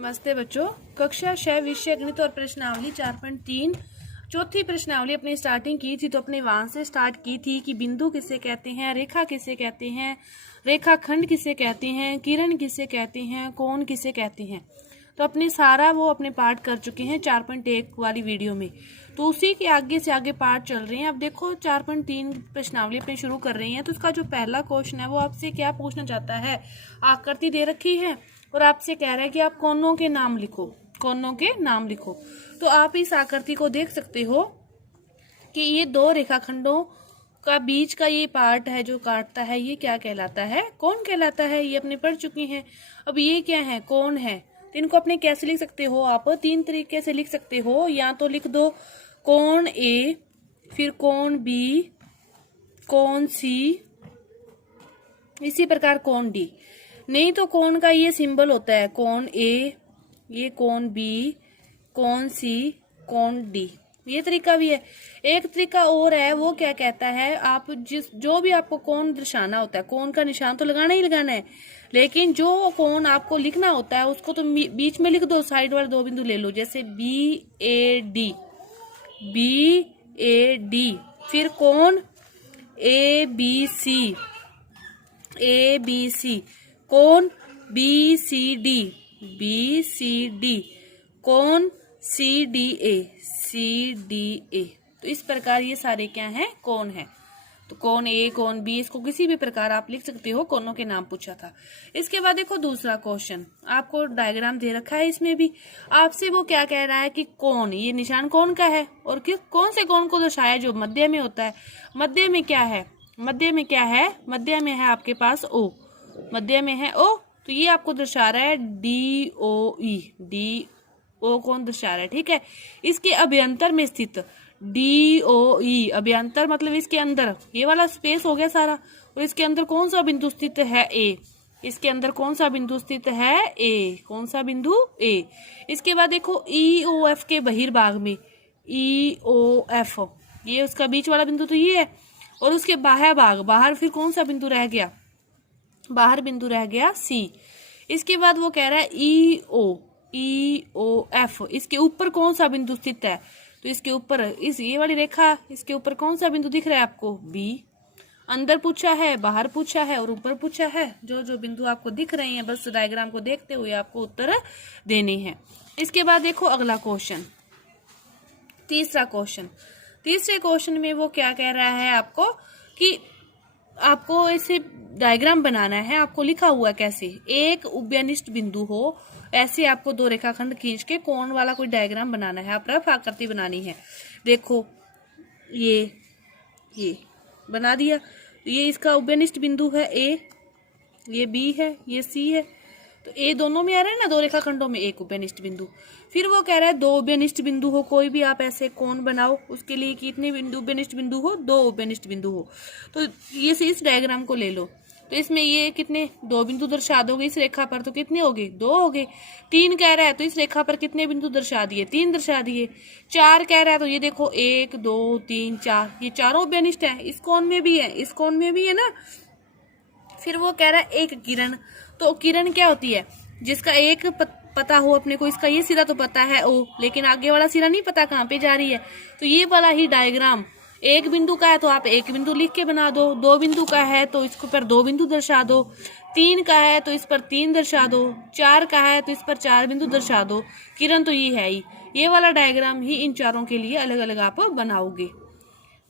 नमस्ते बच्चों, कक्षा 6 विषय गणित और प्रश्नावली 4.3 चौथी प्रश्नावली अपनी स्टार्टिंग की थी। तो अपने वहां से स्टार्ट की थी कि बिंदु किसे कहते हैं, रेखा किसे कहते हैं, रेखाखंड किसे कहते हैं, किरण किसे कहते हैं, कोण किसे कहते हैं। तो अपने सारा वो अपने पार्ट कर चुके हैं 4.1 वाली वीडियो में। तो उसी के आगे से आगे पार्ट चल रहे हैं। अब देखो 4.3 प्रश्नावली अपने शुरू कर रही हैं। तो उसका जो पहला क्वेश्चन है वो आपसे क्या पूछना चाहता है, आकृति दे रखी है और आपसे कह रहा है कि आप कोनों के नाम लिखो, कोनों के नाम लिखो। तो आप इस आकृति को देख सकते हो कि ये दो रेखाखंडों का बीच का ये पार्ट है जो काटता है, ये क्या कहलाता है, कोण कहलाता है। ये अपने पढ़ चुकी हैं। अब ये क्या है, कोण है। तो इनको अपने कैसे लिख सकते हो, आप तीन तरीके से लिख सकते हो। या तो लिख दो कोण ए, फिर कोण बी, कोण सी, इसी प्रकार कोण डी। नहीं तो कोण का ये सिंबल होता है, कोण ए, ये कोण बी, कोण सी, कोण डी। ये तरीका भी है। एक तरीका और है, वो क्या कहता है, आप जो भी आपको कोण दर्शाना होता है, कोण का निशान तो लगाना ही लगाना है, लेकिन जो कोण आपको लिखना होता है उसको तो बीच में लिख दो, साइड वाले दो बिंदु ले लो, जैसे B A D, B A D. फिर कोण A B C, A B C, कोण B C D, B C D, कोण C D A, C D A. तो इस प्रकार ये सारे क्या हैं, कोण है। तो कोण ए, कोण बी, इसको किसी भी प्रकार आप लिख सकते हो। कोणों के नाम पूछा था। इसके बाद देखो दूसरा क्वेश्चन, आपको डायग्राम दे रखा है। इसमें भी आपसे वो क्या कह रहा है कि कोण, ये निशान कोण का है और किस कौन से कोण को दर्शाया, जो मध्य में होता है। मध्य में क्या है, मध्य में क्या है, मध्य में है आपके पास ओ, मध्य में है ओ। तो ये आपको दर्शा रहा है डी ओ ई, डी ओ कोण दर्शा रहा है, ठीक है। इसके अभ्यंतर में स्थित डी ओ ई, अभ्यंतर मतलब इसके अंदर, ये वाला स्पेस हो गया सारा। और इसके अंदर कौन सा बिंदु स्थित है, ए। इसके अंदर कौन सा बिंदु स्थित है, ए। कौन सा बिंदु, ए। इसके बाद देखो ई ओ एफ के बहिर्भाग में, ई ओ एफ, ये उसका बीच वाला बिंदु तो ये है। और उसके बाह्य भाग, बाहर फिर कौन सा बिंदु रह गया, बाहर बिंदु रह गया सी। इसके बाद वो कह रहा है ई ओ एफ, इसके ऊपर कौन सा बिंदु स्थित है। तो इसके ऊपर इस ये वाली रेखा, इसके ऊपर कौन सा बिंदु दिख रहा है आपको, बी। अंदर पूछा है, बाहर पूछा है और ऊपर पूछा है। जो जो बिंदु आपको दिख रहे हैं बस डायग्राम को देखते हुए आपको उत्तर देने हैं। इसके बाद देखो अगला क्वेश्चन, तीसरा क्वेश्चन। तीसरे क्वेश्चन में वो क्या कह रहा है आपको कि आपको ऐसे डायग्राम बनाना है। आपको लिखा हुआ कैसे, एक उभयनिष्ठ बिंदु हो, ऐसे आपको दो रेखाखंड खींच के कोण वाला कोई डायग्राम बनाना है, आप रफ आकृति बनानी है। देखो ये बना दिया। ये इसका उभयनिष्ठ बिंदु है ए, ये बी है, ये सी है। तो ए दोनों में आ रहा है ना, दो रेखाखंडों में एक उभयनिष्ठ बिंदु। फिर वो कह रहा है दो उभयनिष्ठ बिंदु हो, कोई भी आप ऐसे कोण बनाओ, उसके लिए कितने बिंदु उभयनिष्ठ बिंदु हो, दो उभयनिष्ठ बिंदु हो। तो ये से इस डायग्राम को ले लो। तो इसमें ये कितने, दो बिंदु दर्शा दोगे इस रेखा पर, तो कितने हो गए, दो हो गए। तीन कह रहा है तो इस रेखा पर कितने बिंदु दर्शा दिए, तीन दर्शा दिए। चार कह रहा है तो ये देखो 1 2 3 4, ये चारों उभयनिष्ठ है। इस कोण में भी है, इस कोण में भी है ना। फिर वो कह रहा है एक किरण। तो किरण क्या होती है, जिसका एक पता हो अपने को, इसका ये सिरा तो पता है ओ, लेकिन आगे वाला सिरा नहीं पता कहाँ पे जा रही है। तो ये वाला ही डायग्राम, एक बिंदु का है तो आप एक बिंदु लिख के बना दो, दो बिंदु का है तो इसको पर दो बिंदु दर्शा दो, तीन का है तो इस पर तीन दर्शा दो, चार का है तो इस पर चार बिंदु दर्शा दो। किरण तो ये है ही, ये वाला डायग्राम ही इन चारों के लिए अलग अलग आप बनाओगे।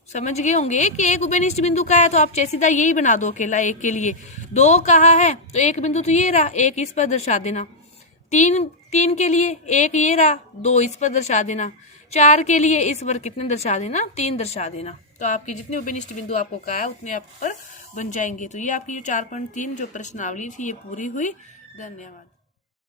समझ गए होंगे कि एक उभयनिष्ठ बिंदु का है तो आप सीधा यही बना दो अकेला एक के लिए। दो कहा है तो एक बिंदु तो ये रहा, एक इस पर दर्शा देना। तीन के लिए एक ये रहा, दो इस पर दर्शा देना। चार के लिए इस पर कितने दर्शा देना, तीन दर्शा देना। तो आपकी जितने उभयनिष्ठ बिंदु आपको कहा है उतने आप पर बन जाएंगे। तो ये आपकी जो 4.3 जो प्रश्नावली थी ये पूरी हुई। धन्यवाद।